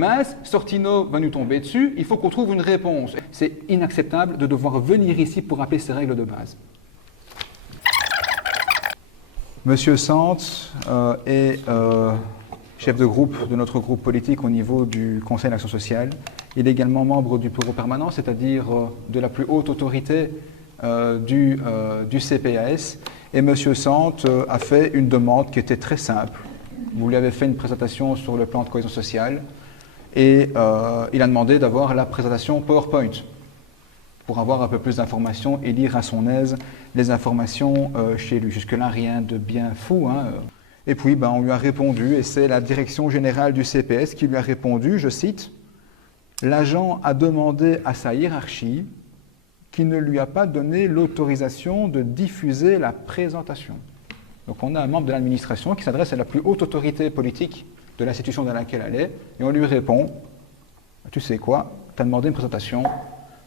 mince, Sortino va nous tomber dessus, il faut qu'on trouve une réponse. C'est inacceptable de devoir venir ici pour rappeler ces règles de base. Monsieur Sant est chef de groupe de notre groupe politique au niveau du Conseil d'action sociale. Il est également membre du bureau permanent, c'est-à-dire de la plus haute autorité du CPAS. Et Monsieur Sant a fait une demande qui était très simple. Vous lui avez fait une présentation sur le plan de cohésion sociale et il a demandé d'avoir la présentation PowerPoint pour avoir un peu plus d'informations et lire à son aise les informations chez lui. Jusque-là, rien de bien fou, hein. Et puis, on lui a répondu, et c'est la direction générale du CPS qui lui a répondu, je cite, « L'agent a demandé à sa hiérarchie qui ne lui a pas donné l'autorisation de diffuser la présentation. » Donc on a un membre de l'administration qui s'adresse à la plus haute autorité politique de l'institution dans laquelle elle est, et on lui répond, « Tu sais quoi, tu as demandé une présentation,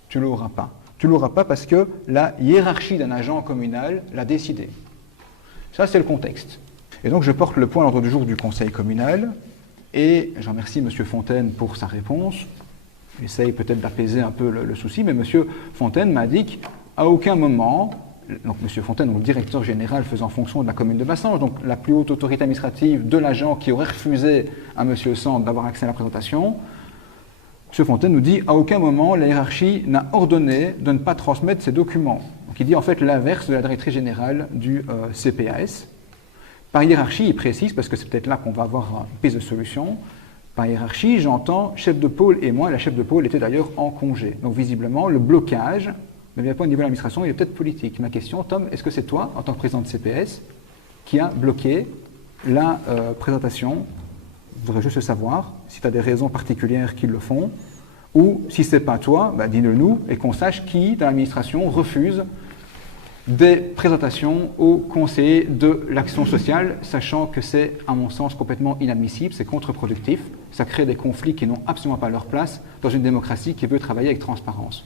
tu ne l'auras pas. Tu ne l'auras pas parce que la hiérarchie d'un agent communal l'a décidé. » Ça, c'est le contexte. Et donc, je porte le point à l'ordre du jour du Conseil communal, et je remercie M. Fontaine pour sa réponse. J'essaye peut-être d'apaiser un peu le souci, mais M. Fontaine m'a dit qu'à aucun moment, donc M. Fontaine, donc le directeur général faisant fonction de la commune de Bassange, donc la plus haute autorité administrative de l'agent qui aurait refusé à M. Sant d'avoir accès à la présentation, M. Fontaine nous dit à aucun moment la hiérarchie n'a ordonné de ne pas transmettre ces documents. Donc il dit en fait l'inverse de la directrice générale du CPAS. Par hiérarchie, il précise, parce que c'est peut-être là qu'on va avoir une piste de solution, par hiérarchie, j'entends chef de pôle et moi, la chef de pôle était d'ailleurs en congé. Donc visiblement, le blocage ne vient pas au niveau de l'administration, il est peut-être politique. Ma question, Tom, est-ce que c'est toi, en tant que président de CPS, qui a bloqué la présentation? Je voudrais juste savoir si tu as des raisons particulières qui le font, ou si ce n'est pas toi, dis-le nous, et qu'on sache qui, dans l'administration, refuse des présentations aux conseillers de l'action sociale, sachant que c'est, à mon sens, complètement inadmissible, c'est contre-productif, ça crée des conflits qui n'ont absolument pas leur place dans une démocratie qui veut travailler avec transparence.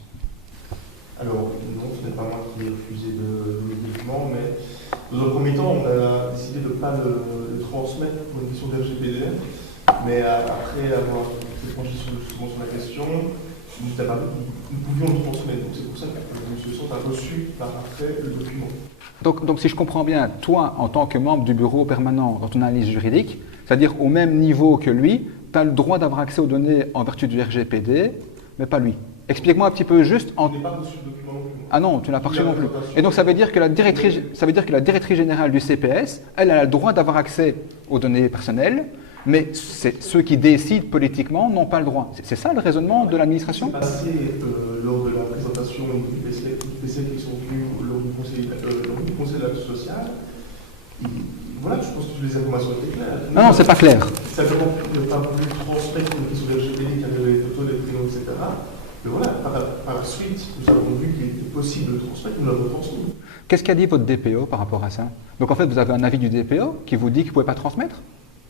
Alors, non, ce n'est pas moi qui ai refusé de document, mais dans un premier temps, on a décidé de ne pas le transmettre pour une question de RGPD, mais après avoir été penché souvent sur la question, nous pouvions le transmettre. Donc c'est pour ça que M. Sant a reçu par après le document. Donc si je comprends bien, toi, en tant que membre du bureau permanent dans ton analyse juridique, c'est-à-dire au même niveau que lui, tu as le droit d'avoir accès aux données en vertu du RGPD, mais pas lui. Explique-moi un petit peu juste... Je n'ai pas reçu le document non plus. Ah non, tu n'as pas reçu non plus. Et donc ça veut dire que la directrice générale du CPS, elle a le droit d'avoir accès aux données personnelles, mais ceux qui décident politiquement n'ont pas le droit. C'est ça le raisonnement de l'administration? C'est passé lors de la présentation du PC qui sont venus lors du conseil de l'action sociale. Voilà, je pense que toutes les informations étaient claires. Non, c'est pas clair. Simplement, ne pas voulu transmettre une question de RGPD qui avait les photos, les prénoms, etc. Mais voilà, par la suite, nous avons vu qu'il était possible de transmettre, nous l'avons transmis. Qu'est-ce qu'a dit votre DPO par rapport à ça? Donc en fait, vous avez un avis du DPO qui vous dit qu'il ne pouvait pas transmettre?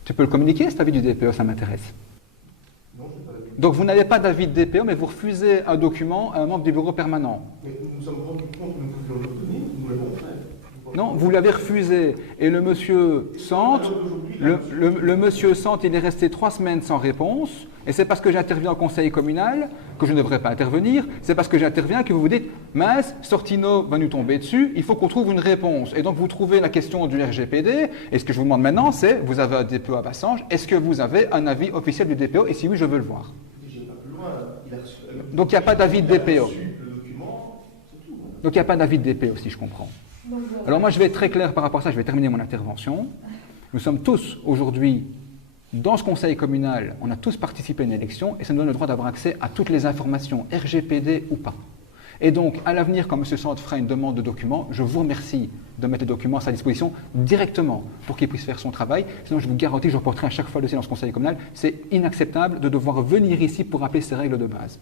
Tu peux le communiquer, cet avis du DPO, ça m'intéresse. Non, je n'ai pas d'avis. Donc vous n'avez pas d'avis de DPO, mais vous refusez un document à un membre du bureau permanent. Mais nous sommes rendus compte que nous pouvions l'obtenir, nous l'avons fait. Non, vous l'avez refusé. Et le monsieur Sant, le monsieur Sant, il est resté 3 semaines sans réponse. Et c'est parce que j'interviens au conseil communal que je ne devrais pas intervenir. C'est parce que j'interviens que vous vous dites « Mince, Sortino va nous tomber dessus, il faut qu'on trouve une réponse. » Et donc vous trouvez la question du RGPD. Et ce que je vous demande maintenant, c'est, vous avez un DPO à Bassange, est-ce que vous avez un avis officiel du DPO? Et si oui, je veux le voir. Donc il n'y a pas d'avis de DPO. Donc il n'y a pas d'avis de DPO, si je comprends. Alors moi, je vais être très clair par rapport à ça, je vais terminer mon intervention. Nous sommes tous aujourd'hui dans ce conseil communal, on a tous participé à une élection et ça nous donne le droit d'avoir accès à toutes les informations, RGPD ou pas. Et donc, à l'avenir, quand M. Sant fera une demande de documents, je vous remercie de mettre les documents à sa disposition directement pour qu'il puisse faire son travail. Sinon, je vous garantis que je reporterai à chaque fois le dossier dans ce conseil communal. C'est inacceptable de devoir venir ici pour rappeler ces règles de base.